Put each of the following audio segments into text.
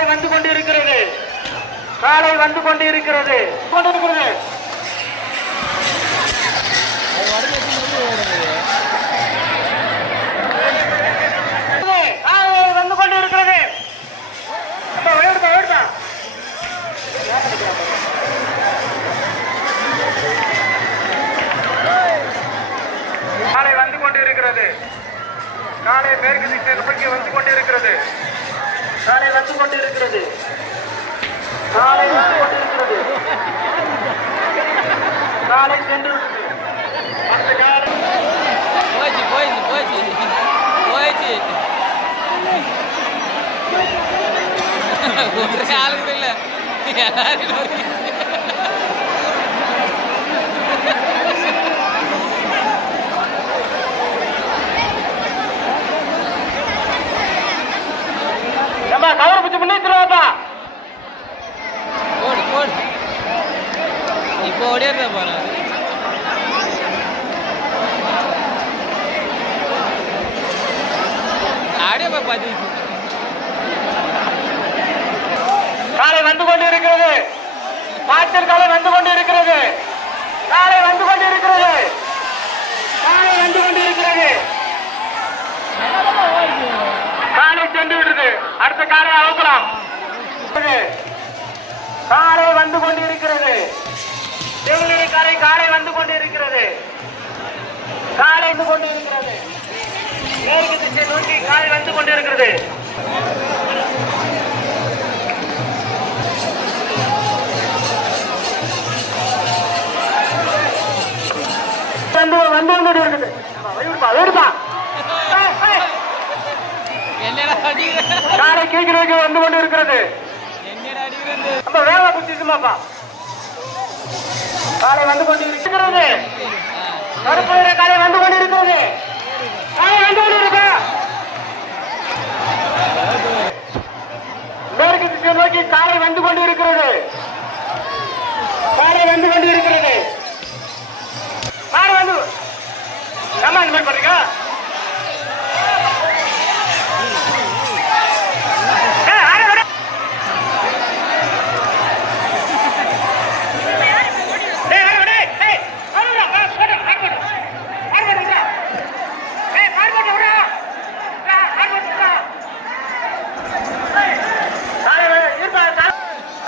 காலை வந்து கொண்டிருக்கிறது. காலை வந்து கொண்டிருக்கிறது. வந்து கொண்டிருக்கிறது. காலை வந்து கொண்டிருக்கிறது. காலை மேற்கு திசை நோக்கி வந்து கொண்டிருக்கிறது. காலை வந்து கொண்டிருக்கிறது. காலை வந்து கொண்டிருக்கிறது. காலை சென்று அந்த காலை ஒரு கால கூட இல்ல கவர் பிடிச்சு முன்னேற்றா ஓடு ஓடு இப்போ ஓடிடுற பாரு ஆடியோ பாதி காலை வந்து கொண்டிருக்கிறது. பாய்ச்சல் காலை வந்து கொண்டிருக்கிறது. காலை வந்து கொண்டிருக்கிறது. காலை வந்து கொண்டிருக்கிறது. காலை சென்று விடுது. அடுத்த காலை அவுக்கலாம். காலை வந்து கொண்டிருக்கிறது. தேவநீரை காலை காலை வந்து கொண்டிருக்கிறது. காலை வந்து கொண்டிருக்கிறது. மேற்கு திசை நோக்கி காலை வந்து கொண்டிருக்கிறது. காலை கீழ் நோக்கி வந்து கொண்டிருக்கிறது. வேலை புத்திசுமாப்பா. காலை வந்து கொண்டிருக்கிறது. கருப்பு நிற காலை வந்து கொண்டிருக்கிறது. காலை வந்து கொண்டிருக்க மேற்கு திசை நோக்கி காலை வந்து கொண்டிருக்கிறது. காலை வந்து கொண்டிருக்கிறது. காலை வந்து நம்ம இந்த மாதிரி பண்றீங்க.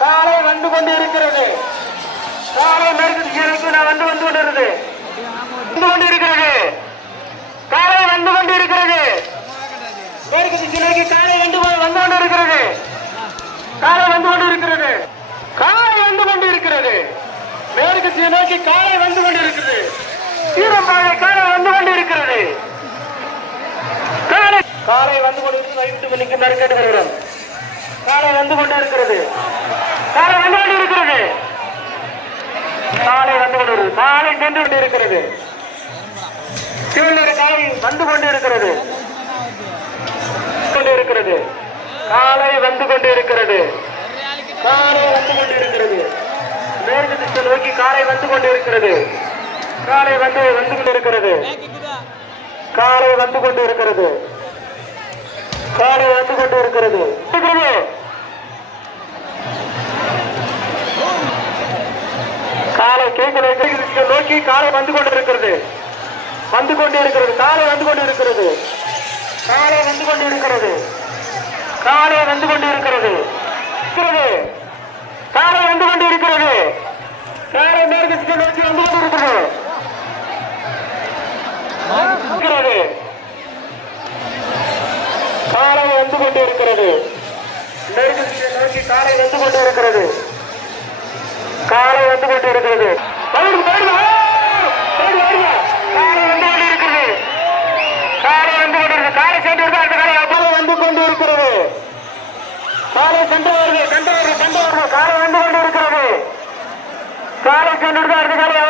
காலை வந்து கொண்டிருக்கிறது. காலை மேற்கு திசைக்கு நான் வந்து கொண்டிருக்கிறது. வந்து கொண்டிருக்கிறது. காலை வந்து கொண்டிருக்கிறது. மேற்கு திசைக்கு காலை வந்து கொண்டிருக்கிறது. காலை வந்து கொண்டிருக்கிறது. காலை வந்து கொண்டிருக்கிறது. மேற்கு திசை நோக்கி காலை வந்து கொண்டிருக்கிறது. சீரம்பாறை காலை வந்து கொண்டிருக்கிறது. காலை வந்து கொண்டிருக்கிறது. வைத்து மணிக்கு நறுக்கேட்டு வருகிறோம். காலை வந்து கொண்டிருக்கிறது. காலை வந்து கொண்டிருக்கிறது. காலை வந்து கொண்டிருக்கிறது. காலை சென்று கொண்டிருக்கிறது. சிவநீர் காலை வந்து கொண்டிருக்கிறது. கொண்டிருக்கிறது. காலை வந்து கொண்டிருக்கிறது. காலை வந்து கொண்டிருக்கிறது. மேற்கு திசை நோக்கி காலை வந்து கொண்டிருக்கிறது. காலை வந்து கொண்டிருக்கிறது. காலை வந்து கொண்டிருக்கிறது. காலை வந்து கொண்டிருக்கிறது. காலை கேட்க நோக்கி காலை வந்து கொண்டிருக்கிறது. வந்து கொண்டிருக்கிறது. காலை வந்து கொண்டிருக்கிறது. காலை வந்து கொண்டிருக்கிறது. காலை வந்து கொண்டிருக்கிறது. காலை வந்து கொண்டிருக்கிறது. காலை மேற்கு திசை நோக்கி வந்து கொண்டிருக்கிறது. காலை வந்து கொண்டிருக்கிறது. மேற்கு திசை நோக்கி காலை வந்து கொண்டிருக்கிறது. காலை வந்து கொண்டிருக்கிறது. காலை வந்து கொண்டிருக்கிறது. காலை வந்து கொண்டிருக்கிறது. காலை சென்று அடுத்த காலை அப்போது வந்து கொண்டிருக்கிறது. காலை சென்று வருது. கண்டு வருது. கண்டு வருது. காலை வந்து கொண்டிருக்கிறது. காலை சென்று அடுத்த காலை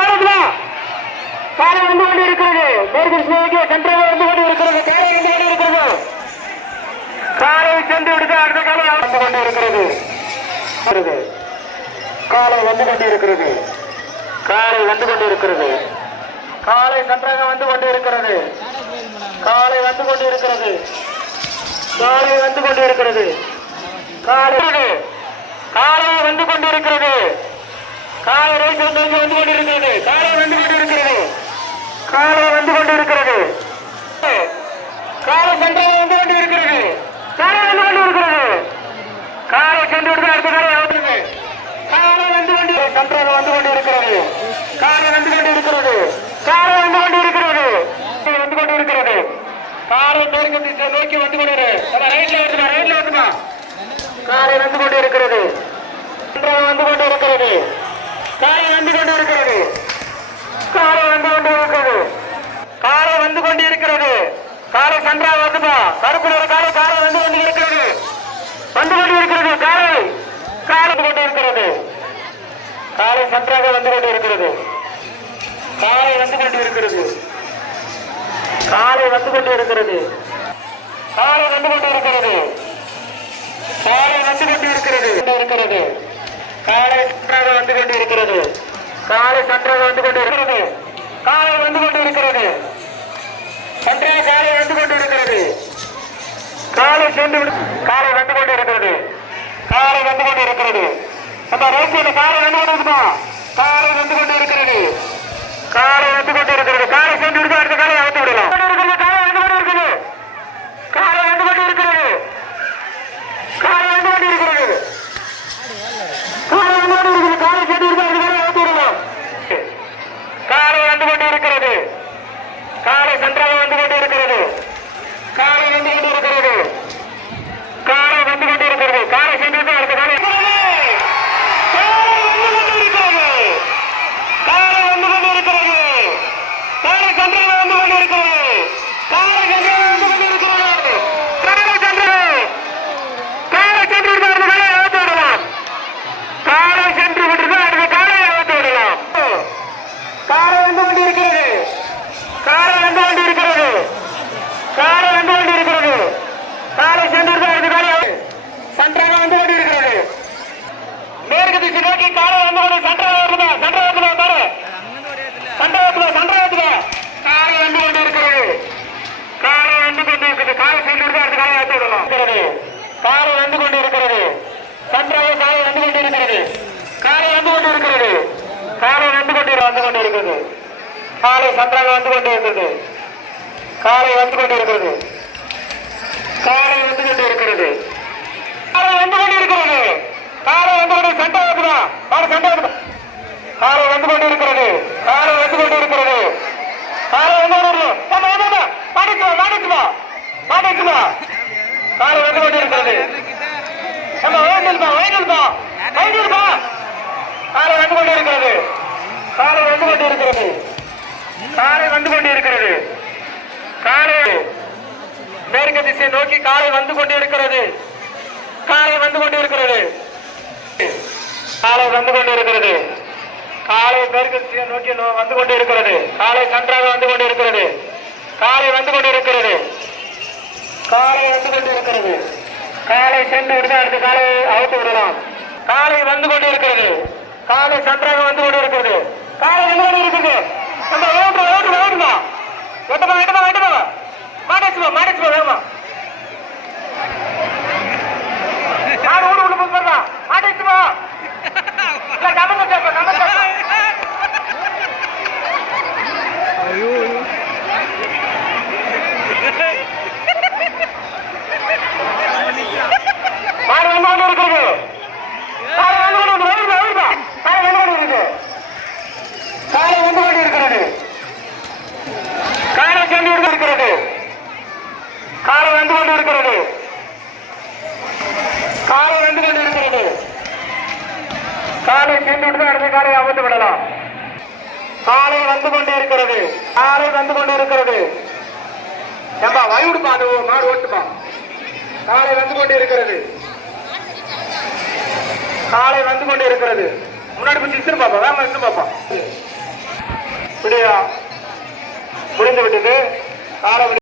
காலை வந்து கொண்டிருக்கிறது. மேற்கு திசைக்கு சென்று வந்து கொண்டிருக்கிறது. காலை வந்து கொண்டிருக்கிறது. காலை சென்று விடுத்து அடுத்த காலை வந்து கொண்டிருக்கிறது. காலை வந்து கொண்டிருக்கிறது. காலை வந்து கொண்டிருக்கிறது. காலை நன்றாக வந்து கொண்டிருக்கிறது. காலை வந்து கொண்டிருக்கிறது. காலை வந்து கொண்டிருக்கிறது. காலை வந்து கொண்டிருக்கிறது. காலை ரேசர் நோக்கி வந்து கொண்டிருக்கிறது. காலை வந்து கொண்டிருக்கிறது. காலை வந்து கொண்டிருக்கிறது. காலை சென்றாக வந்து கொண்டிருக்கிறது. காலை வந்து கொண்டிருக்கிறது. காலை சென்று விடுது. அடுத்த காலை அவுத்துறது. காலை வந்து கொண்டு சென்றாக வந்து கொண்டிருக்கிறது. காலை வந்து கொண்டிருக்கிறது. காலை வந்து கொண்டிருக்கிறது. வந்து கொண்டிருக்கிறது. காலை மேற்கு திசை நோக்கி வந்து கொண்டிரு. ரைட்ல வருதுமா, ரைட்ல வருதுமா. காலை வந்து கொண்டிருக்கிறது. வந்து கொண்டிருக்கிறது. காலை வந்து கொண்டிருக்கிறது. காலை வந்து கொண்டிருக்கிறது. காலை வந்து கொண்டிருக்கிறது. காலை சென்றா வருதுமா. கருப்பு நிற காலை காலை வந்து கொண்டிருக்கிறது. வந்து கொண்டிருக்கிறது. காலை காலை கொண்டிருக்கிறது. காலை சென்றாக வந்து கொண்டிருக்கிறது. காலை வந்து கொண்டிருக்கிறது. காலை வந்து கொண்டிருக்கிறது. காலை வந்து கொண்டிருக்கிறது. காலை வந்து கொண்டிருக்கிறது. இருக்கிறது. காலை சன்றாக வந்து கொண்டிருக்கிறது. காலை சன்றாக வந்து கொண்டிருக்கிறது. காலை வந்து கொண்டிருக்கிறது. சன்றாக காலை வந்து கொண்டிருக்கிறது. காலை சென்று காலை வந்து கொண்டிருக்கிறது. காலை வந்து கொண்டிருக்கிறது. அந்த ரைட்டில் காலை வந்து கொண்டிருக்குமா. காலை வந்து கொண்டிருக்கிறது. காலை வந்து கொண்டிருக்கிறது. காலை சென்று விடுது. அடுத்த காலை அவுத்து விடலாம். காலை வந்து கொண்டிருக்கிறது. காலை வந்து கொண்டிருக்கிறது. காலை வந்து கொண்டிருக்கிறது. காலை வந்து கொண்டிருக்கிறது. காலை சென்று விடுது. அடுத்த காலை அவுத்து விடலாம். காலை வந்து கொண்டிருக்கிறது. காலை சென்றாக வந்து கொண்டிருக்கிறது. காலை வந்து கொண்டிருக்கிறது. காலை வந்து கொண்டிருக்கிறது. காலை சென்று விடுது. அடுத்த காலை காலை சன்றாக வந்து கொண்டிருக்கிறது. காலை வந்து கொண்டிருக்கிறது. காலை வந்து கொண்டிருக்கிறது. காலை வந்து கொண்டிருக்கிறது. காலை வந்து கொண்டு சண்டை வருதுமா. காலை சண்டை வருது. காலை வந்து கொண்டிருக்கிறது. காலை வந்து கொண்டிருக்கிறது. காலை வந்து கொண்டிருக்கிறது. மாடிச்சுமா மாடிச்சுமா மாடிச்சுமா. காலை வந்து கொண்டிருக்கிறது. நம்ம வைகல்பா வைகல்பா வைகல்பா. காலை வந்து கொண்டிருக்கிறது. காலை வந்து கொண்டிருக்கிறது. காலை வந்து கொண்டிருக்கிறது. காலை மேற்கு திசை நோக்கி காலை வந்து கொண்டிருக்கிறது. காலை வந்து கொண்டிருக்கிறது. காலை வந்து கொண்டிருக்கிறது. காலை மேற்கு திசை நோக்கி வந்து கொண்டிருக்கிறது. காலை சன்றாக வந்து கொண்டிருக்கிறது. காலை வந்து கொண்டிருக்கிறது. காலை வந்து கொண்டிருக்கிறது. காலை சென்று விடுது. அடுத்த காலை அவுத்து விடலாம். காலை வந்து கொண்டிருக்கிறது. காலை சன்றாக வந்து கொண்டிருக்கிறது. காலை வந்து கொண்டிருக்கிறது. நம்ம ஓடுமா ஓடுமா ஓடுமா வெட்டமா வெட்டமா வெட்டமா மாடேச்சுமா மாடேச்சுமா வேமா மாடு ஓடு உள்ள போய் பாருமா மாடேச்சுமா இல்ல கமங்க கேப்ப கமங்க கேப்ப. ஐயோ மாடு வந்து கொண்டு இருக்குது. காலை வந்து கொண்டு ஓடுமா ஓடுமா. காலை வந்து கொண்டு இருக்குது. காலை வந்து கொண்டிருக்கிறது. காலை சென்று இருக்கிறது. காலை வந்து கொண்டிருக்கிறது. காலை வந்து கொண்டிருக்கிறது. காலை சென்று விட்டு அடுத்த காலை அமர்ந்து விடலாம். காலை வந்து கொண்டிருக்கிறது. காலை வந்து கொண்டிருக்கிறது. ஏம்பா வயுடுப்பா அது மாடு ஓட்டுமா. காலை வந்து கொண்டிருக்கிறது. காலை வந்து கொண்டிருக்கிறது. முன்னாடி கொஞ்சம் இஸ்திரு பாப்பா வேமா இஸ்திரு பாப்பா. முடிந்து விட்டது. காலை